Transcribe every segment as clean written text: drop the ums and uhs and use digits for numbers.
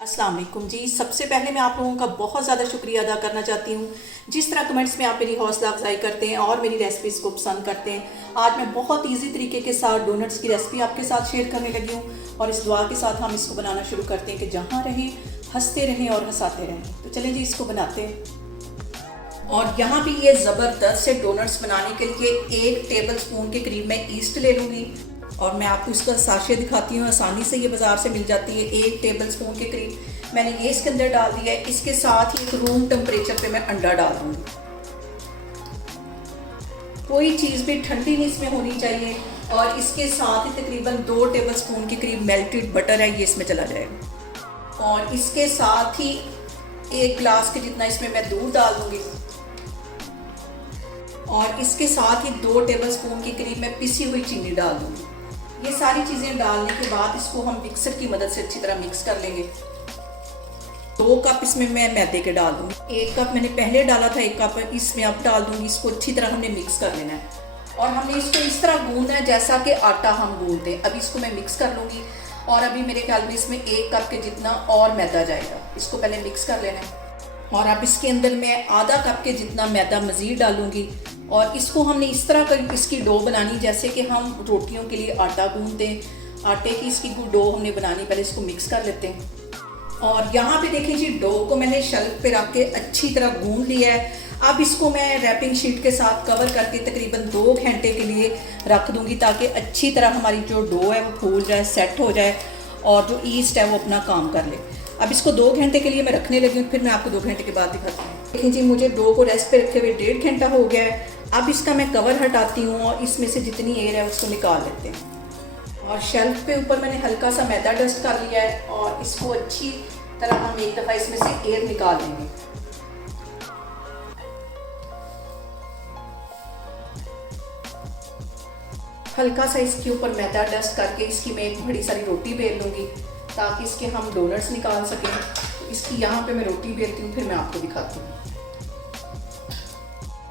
अस्सलाम वालेकुम जी। सबसे पहले मैं आप लोगों का बहुत ज़्यादा शुक्रिया अदा करना चाहती हूँ जिस तरह कमेंट्स में आप मेरी हौसला अफजाई करते हैं और मेरी रेसिपीज़ को पसंद करते हैं। आज मैं बहुत इजी तरीके के साथ डोनट्स की रेसिपी आपके साथ शेयर करने लगी हूँ और इस दुआ के साथ हम इसको बनाना शुरू करते हैं कि जहाँ रहें हंसते रहें और हंसाते रहें। तो चलें जी इसको बनाते हैं। और यहाँ भी ये ज़बरदस्त से डोनट्स बनाने के लिए 1 टेबल स्पून के करीब मैं ईस्ट ले लूँगी और मैं आपको इसका साशे दिखाती हूँ। आसानी से ये बाज़ार से मिल जाती है। 1 टेबल स्पून के करीब मैंने ये इसके अंदर डाल दिया है। इसके साथ ही एक रूम टेम्परेचर पे मैं अंडा डाल दूँगी। कोई चीज़ भी ठंडी नहीं इसमें होनी चाहिए। और इसके साथ ही तकरीबन 2 टेबल स्पून के करीब मेल्टेड बटर है, ये इसमें चला जाएगा। और इसके साथ ही 1 गिलास के जितना इसमें मैं दूध डाल दूँगी और इसके साथ ही 2 टेबल स्पून के करीब मैं पिसी हुई चीनी डाल दूँगी। ये सारी चीज़ें डालने के बाद इसको हम मिक्सर की मदद से अच्छी तरह मिक्स कर लेंगे। 2 कप इसमें मैं मैदे के डाल दूँगी। 1 कप मैंने पहले डाला था, 1 कप इसमें अब डाल दूँगी। इसको अच्छी तरह हमने मिक्स कर लेना है और हमने इसको इस तरह गूंदना है जैसा कि आटा हम गूंदते हैं। अभी इसको मैं मिक्स कर लूँगी और अभी मेरे ख्याल में इसमें 1 कप के जितना और मैदा जाएगा। इसको पहले मिक्स कर लेना है और अब इसके अंदर मैं आधा कप के जितना मैदा मज़ीद डालूँगी और इसको हमने इस तरह कर इसकी डो बनानी जैसे कि हम रोटियों के लिए आटा गूंदते हैं। आटे की इसकी डो हमने बनानी, पहले इसको मिक्स कर लेते हैं। और यहाँ पे देखिए जी डो को मैंने शेल्फ पे रख के अच्छी तरह गूंद लिया है। अब इसको मैं रैपिंग शीट के साथ कवर करके तकरीबन 2 घंटे के लिए रख दूँगी ताकि अच्छी तरह हमारी जो डो है वो फूल जाए, सेट हो जाए और जो ईस्ट है वो अपना काम कर ले। अब इसको 2 घंटे के लिए मैं रखने लगी हूँ, फिर मैं आपको 2 घंटे के बाद दिखाती हूँ। देखिए जी मुझे डो को रेस्ट पे रखे हुए 1.5 घंटा हो गया है। अब इसका मैं कवर हटाती हूँ और इसमें से जितनी एयर है उसको निकाल लेते हैं। और शेल्फ पे ऊपर मैंने हल्का सा मैदा डस्ट कर लिया है और इसको अच्छी तरह हम एक दफ़ा इसमें से एयर निकाल लेंगे। हल्का सा इसके ऊपर मैदा डस्ट करके इसकी मैं एक बड़ी सारी रोटी बेल लूँगी ताकि इसके हम डोनट्स निकाल सकें। तो इसकी यहाँ पे मैं रोटी बेलती हूँ, फिर मैं आपको दिखाती हूँ।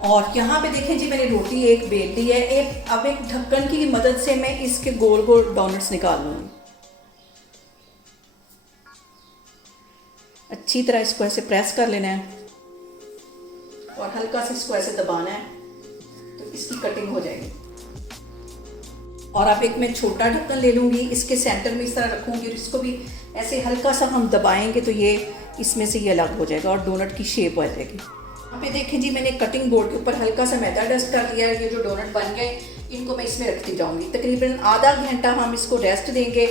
और यहाँ पे देखें जी मैंने रोटी एक बेल ली है। अब एक ढक्कन की मदद से मैं इसके गोल गोल डोनट्स निकाल लूँगी। अच्छी तरह इसको ऐसे प्रेस कर लेना है और हल्का से इसको ऐसे दबाना है तो इसकी कटिंग हो जाएगी। और अब एक मैं छोटा ढक्कन ले लूँगी, इसके सेंटर में इस तरह रखूँगी और इसको भी ऐसे हल्का सा हम दबाएंगे तो ये इसमें से ये अलग हो जाएगा और डोनट की शेप आ जाएगी। यहाँ पे देखें जी मैंने कटिंग बोर्ड के ऊपर हल्का सा मैदा डस्ट कर दिया है। ये जो डोनट बन गए इनको मैं इसमें रखती जाऊँगी। तकरीबन आधा घंटा हम इसको रेस्ट देंगे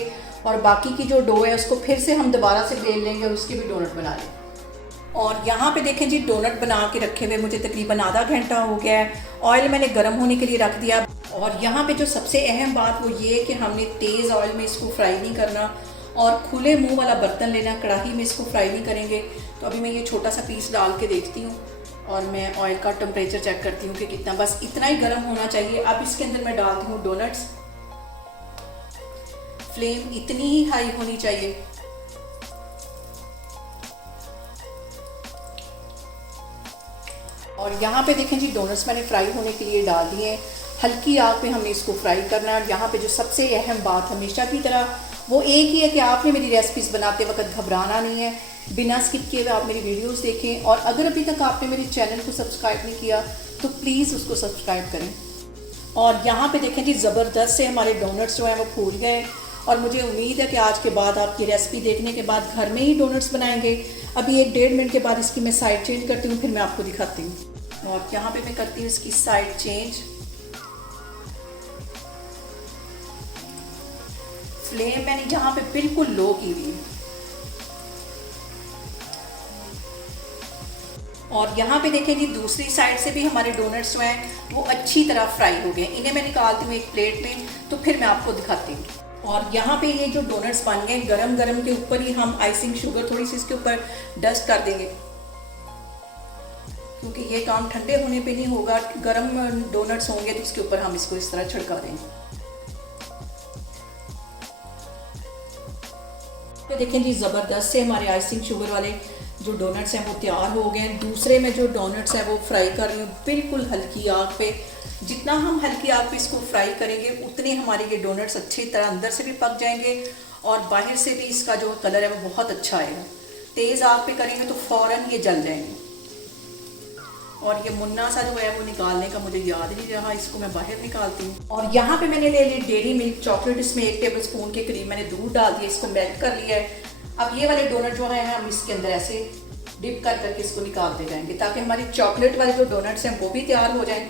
और बाकी की जो डो है उसको फिर से हम दोबारा से बेल लेंगे और उसके भी डोनट बना लेंगे। और यहाँ पे देखें जी डोनट बना के रखे हुए मुझे तकरीबन आधा घंटा हो गया है। ऑयल मैंने गर्म होने के लिए रख दिया। और यहाँ पे जो सबसे अहम बात वो ये है कि हमने तेज़ ऑयल में इसको फ्राई नहीं करना और खुले मुंह वाला बर्तन लेना, कढ़ाई में इसको फ्राई नहीं करेंगे। तो अभी मैं ये छोटा सा पीस डाल के देखती हूँ और मैं ऑयल का टेम्परेचर चेक करती हूँ कि कितना, बस इतना ही गर्म होना चाहिए। अब इसके अंदर मैं डालती हूँ डोनट्स। फ्लेम इतनी ही हाई होनी चाहिए। और यहाँ पे देखें जी डोनट्स मैंने फ्राई होने के लिए डाल दिए हैं। हल्की आग पे हमने इसको फ्राई करना है। और यहाँ पे जो सबसे अहम बात हमेशा की तरह वो एक ही है कि आपने मेरी रेसिपीज़ बनाते वक्त घबराना नहीं है। बिना स्किप किए हुए आप मेरी वीडियोस देखें और अगर अभी तक आपने मेरे चैनल को सब्सक्राइब नहीं किया तो प्लीज़ उसको सब्सक्राइब करें। और यहाँ पे देखें जी ज़बरदस्त से हमारे डोनट्स जो हैं वो फूल गए और मुझे उम्मीद है कि आज के बाद आपकी रेसिपी देखने के बाद घर में ही डोनट्स बनाएंगे। अभी 1-1.5 मिनट के बाद इसकी मैं साइड चेंज करती हूँ, फिर मैं आपको दिखाती हूँ। और यहाँ पे मैं करती हूँ इसकी साइड चेंज। फ्लेम मैंने यहाँ पे बिल्कुल लो की हुई है। और यहाँ पे देखें जी दूसरी साइड से भी हमारे डोनट्स जो हैं वो अच्छी तरह फ्राई हो गए। इन्हें मैं निकालती हूँ एक प्लेट में, तो फिर मैं आपको दिखाती हूँ। और यहाँ पे ये जो डोनट्स बन गए गरम गरम के ऊपर ही हम आइसिंग शुगर थोड़ी सी इसके ऊपर डस्ट कर देंगे क्योंकि ये काम ठंडे होने पे नहीं होगा। गरम डोनट्स होंगे तो उसके ऊपर हम इसको इस तरह छिड़का देंगे। तो देखें जी ज़बरदस्त से हमारे आइसिंग शुगर वाले जो डोनट्स हैं वो तैयार हो गए हैं। दूसरे में जो डोनट्स हैं वो फ्राई कर रही हूँ बिल्कुल हल्की आग पे। जितना हम हल्की आग पे इसको फ्राई करेंगे उतने हमारे ये डोनट्स अच्छी तरह अंदर से भी पक जाएंगे और बाहर से भी इसका जो कलर है वो बहुत अच्छा आएगा। तेज़ आग पे करेंगे तो फ़ौरन ये जल जाएंगे। और ये मुन्ना सा जो है वो निकालने का मुझे याद नहीं रहा, इसको मैं बाहर निकालती हूँ। और यहाँ पे मैंने ले ली डेयरी मिल्क चॉकलेट, इसमें 1 टेबलस्पून के करीब मैंने दूध डाल दिया, इसको मेल्ट कर लिया है। अब ये वाले डोनट जो है हम इसके अंदर ऐसे डिप कर करके इसको निकालते जाएंगे ताकि हमारी चॉकलेट वाले जो डोनट्स हैं वो भी तैयार हो जाएं।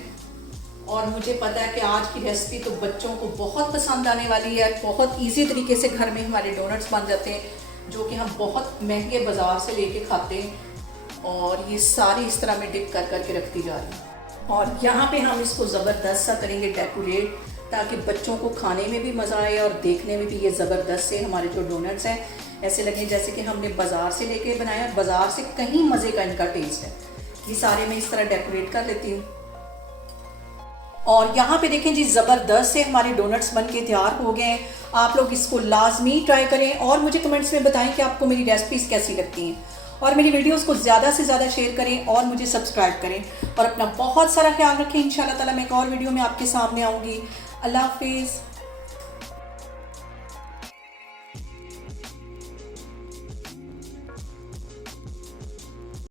और मुझे पता है कि आज की रेसिपी तो बच्चों को बहुत पसंद आने वाली है। बहुत ईजी तरीके से घर में हमारे डोनट्स बन जाते हैं जो कि हम बहुत महंगे बाज़ार से लेके खाते हैं। और ये सारी इस तरह में डिप कर करके रखती जा रही है। और यहाँ पे हम इसको ज़बरदस्त सा करेंगे डेकोरेट, ताकि बच्चों को खाने में भी मज़ा आए और देखने में भी ये ज़बरदस्त से हमारे जो डोनट्स हैं ऐसे लगे जैसे कि हमने बाज़ार से लेके बनाया। बाज़ार से कहीं मज़े का इनका टेस्ट है। ये सारे मैं इस तरह डेकोरेट कर लेती हूँ। और यहाँ पे देखें जी, ज़बरदस्त से हमारे डोनट्स बन के तैयार हो गए हैं। आप लोग इसको लाजमी ट्राई करें और मुझे कमेंट्स में बताएं कि आपको मेरी रेसिपीज़ कैसी लगती हैं। और मेरी वीडियोस को ज़्यादा से ज़्यादा शेयर करें और मुझे सब्सक्राइब करें। और अपना बहुत सारा ख्याल रखें। इंशाल्लाह ताला मैं एक और वीडियो में आपके सामने आऊँगी। अल्लाह हाफिज़।